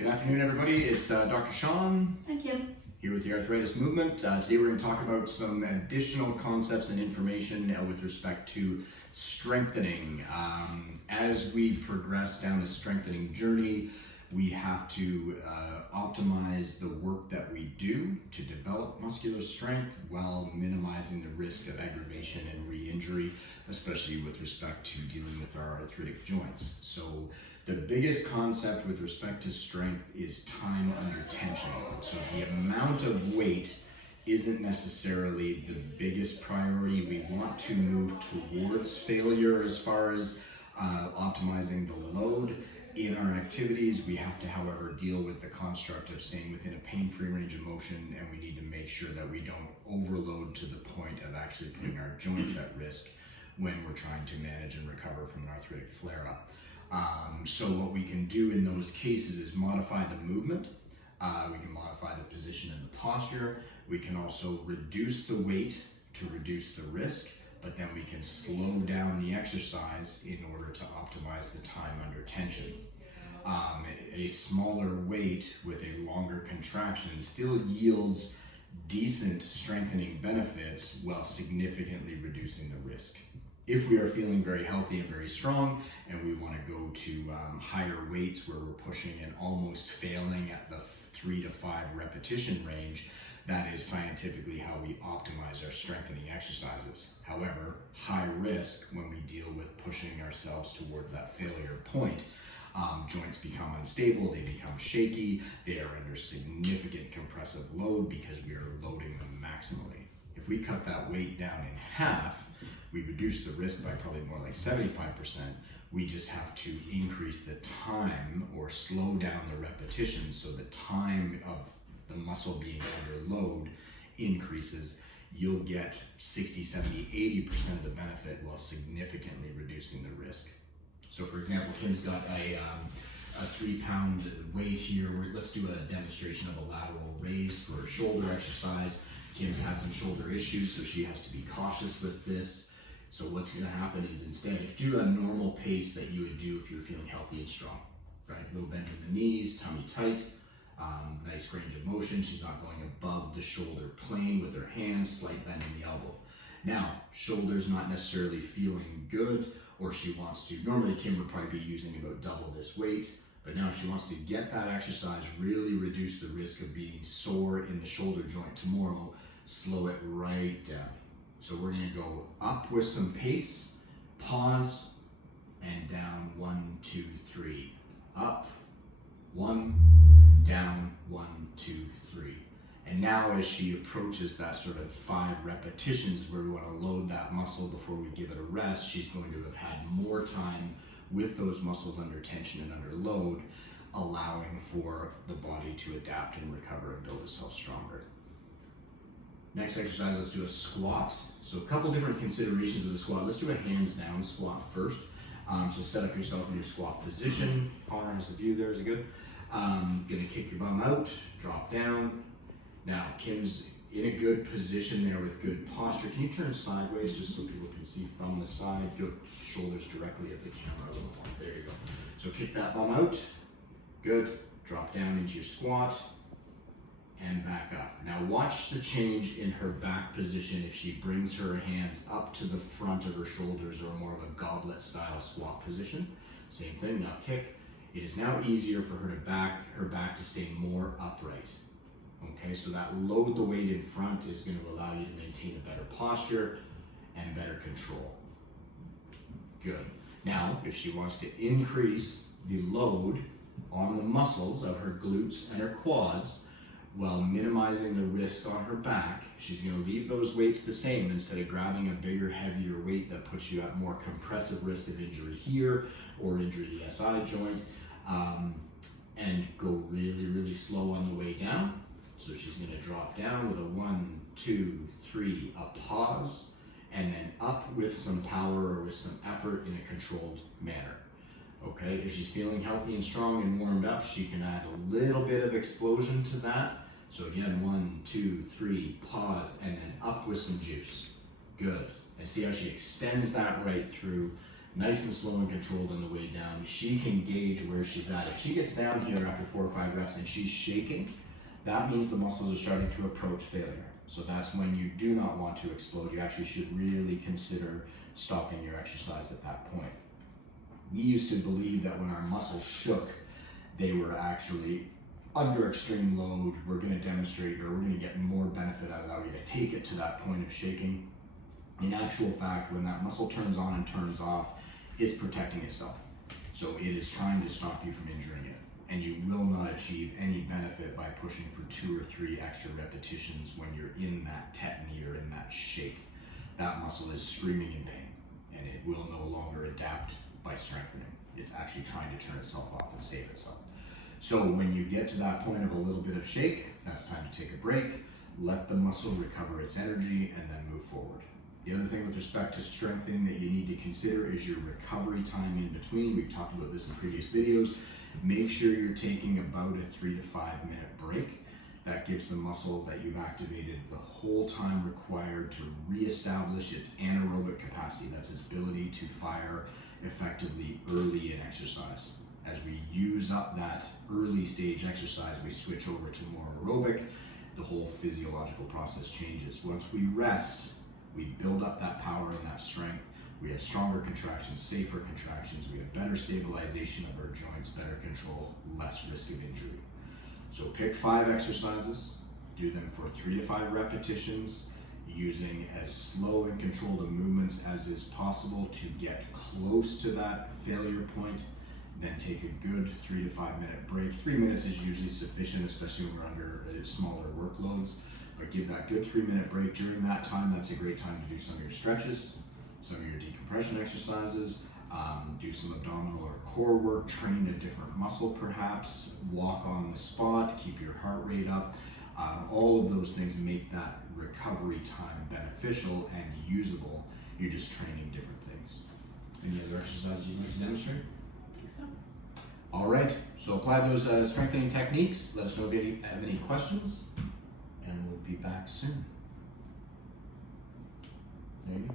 Good afternoon, everybody. It's Dr. Sean. Thank you. Here with the Arthritis Movement. Today we're going to talk about some additional concepts and information with respect to strengthening. As we progress down the strengthening journey, we have to optimize the work that we do to develop muscular strength while minimizing the risk of aggravation and re-injury, especially with respect to dealing with our arthritic joints. So the biggest concept with respect to strength is time under tension. So the amount of weight isn't necessarily the biggest priority. We want to move towards failure as far as optimizing the load in our activities. We have to, however, deal with the construct of staying within a pain-free range of motion, and we need to make sure that we don't overload to the point of actually putting our joints at risk when we're trying to manage and recover from an arthritic flare-up. So what we can do in those cases is modify the movement. We can modify the position and the posture. We can also reduce the weight to reduce the risk, but then we can slow down the exercise in order to optimize the time under tension. A smaller weight with a longer contraction still yields decent strengthening benefits while significantly reducing the risk. If we are feeling very healthy and very strong and we want to go to higher weights where we're pushing and almost failing at the 3 to 5 repetition range, that is scientifically how we optimize our strengthening exercises. However, high risk when we deal with pushing ourselves towards that failure point. Joints become unstable, they become shaky, they are under significant compressive load because we are loading them maximally. If we cut that weight down in half, we reduce the risk by probably more like 75%. We just have to increase the time or slow down the repetitions so the time of the muscle being under load increases. You'll get 60, 70, 80% of the benefit while significantly reducing the risk. So for example, Kim's got a 3-pound weight here. Let's do a demonstration of a lateral raise for a shoulder exercise. Kim's had some shoulder issues, so she has to be cautious with this. So what's going to happen is instead, if you do a normal pace that you would do if you're feeling healthy and strong, right? Little bend in the knees, tummy tight, nice range of motion. She's not going above the shoulder plane with her hands, slight bend in the elbow. Now, shoulder's not necessarily feeling good, or she wants to, normally Kim would probably be using about double this weight, but now if she wants to get that exercise, really reduce the risk of being sore in the shoulder joint tomorrow, slow it right down. So we're going to go up with some pace, pause, and down, 1, 2, 3. Up, 1, down, 1, 2, 3. And now as she approaches that sort of 5 repetitions where we want to load that muscle before we give it a rest, she's going to have had more time with those muscles under tension and under load, allowing for the body to adapt and recover and build itself stronger. Next exercise, let's do a squat. So a couple different considerations with the squat. Let's do a hands down squat first. So set up yourself in your squat position. Connor has the view there, is it good? Gonna kick your bum out, drop down. Now, Kim's in a good position there with good posture. Can you turn sideways just so people can see from the side? Good, shoulders directly at the camera a little more. There you go. So kick that bum out. Good. Drop down into your squat and back up. Now watch the change in her back position if she brings her hands up to the front of her shoulders or more of a goblet style squat position. Same thing, now kick. It is now easier for her back to stay more upright. Okay, so that load the weight in front is going to allow you to maintain a better posture and better control. Good. Now, if she wants to increase the load on the muscles of her glutes and her quads while minimizing the risk on her back, she's going to leave those weights the same instead of grabbing a bigger, heavier weight that puts you at more compressive risk of injury here or injury to the SI joint, and go really, really slow on the way down. So she's going to drop down with a 1, 2, 3, a pause, and then up with some power or with some effort in a controlled manner. Okay, if she's feeling healthy and strong and warmed up, she can add a little bit of explosion to that. So again, 1, 2, 3, pause, and then up with some juice. Good. And see how she extends that right through nice and slow and controlled on the way down. She can gauge where she's at. If she gets down here after 4 or 5 reps and she's shaking, that means the muscles are starting to approach failure. So that's when you do not want to explode. You actually should really consider stopping your exercise at that point. We used to believe that when our muscles shook, they were actually under extreme load. We're going to demonstrate, or we're going to get more benefit out of that. We're going to take it to that point of shaking. In actual fact, when that muscle turns on and turns off, it's protecting itself. So it is trying to stop you from injuring it. And you will not achieve any benefit by pushing for 2 or 3 extra repetitions when you're in that tetany or in that shake. That muscle is screaming in pain, and it will no longer adapt by strengthening. It's actually trying to turn itself off and save itself. So when you get to that point of a little bit of shake, that's time to take a break, let the muscle recover its energy, and then move forward. The other thing with respect to strengthening that you need to consider is your recovery time in between. We've talked about this in previous videos. Make sure you're taking about a 3 to 5 minute break. That gives the muscle that you've activated the whole time required to reestablish its anaerobic capacity. That's its ability to fire effectively early in exercise. As we use up that early stage exercise, we switch over to more aerobic. The whole physiological process changes. Once we rest, we build up that power and that strength. We have stronger contractions, safer contractions. We have better stabilization of our joints, better control, less risk of injury. So pick 5 exercises, do them for 3 to 5 repetitions, using as slow and controlled movements as is possible to get close to that failure point. Then take a good 3 to 5 minute break. 3 minutes is usually sufficient, especially when we're under smaller workloads. But give that good 3 minute break. During that time, that's a great time to do some of your stretches, some of your decompression exercises, do some abdominal or core work, train a different muscle perhaps, walk on the spot, keep your heart rate up. All of those things make that recovery time beneficial and usable. You're just training different things. Any other exercises you'd like to demonstrate? I think so. All right, so apply those strengthening techniques. Let us know if you have any questions, and we'll be back soon. There you go.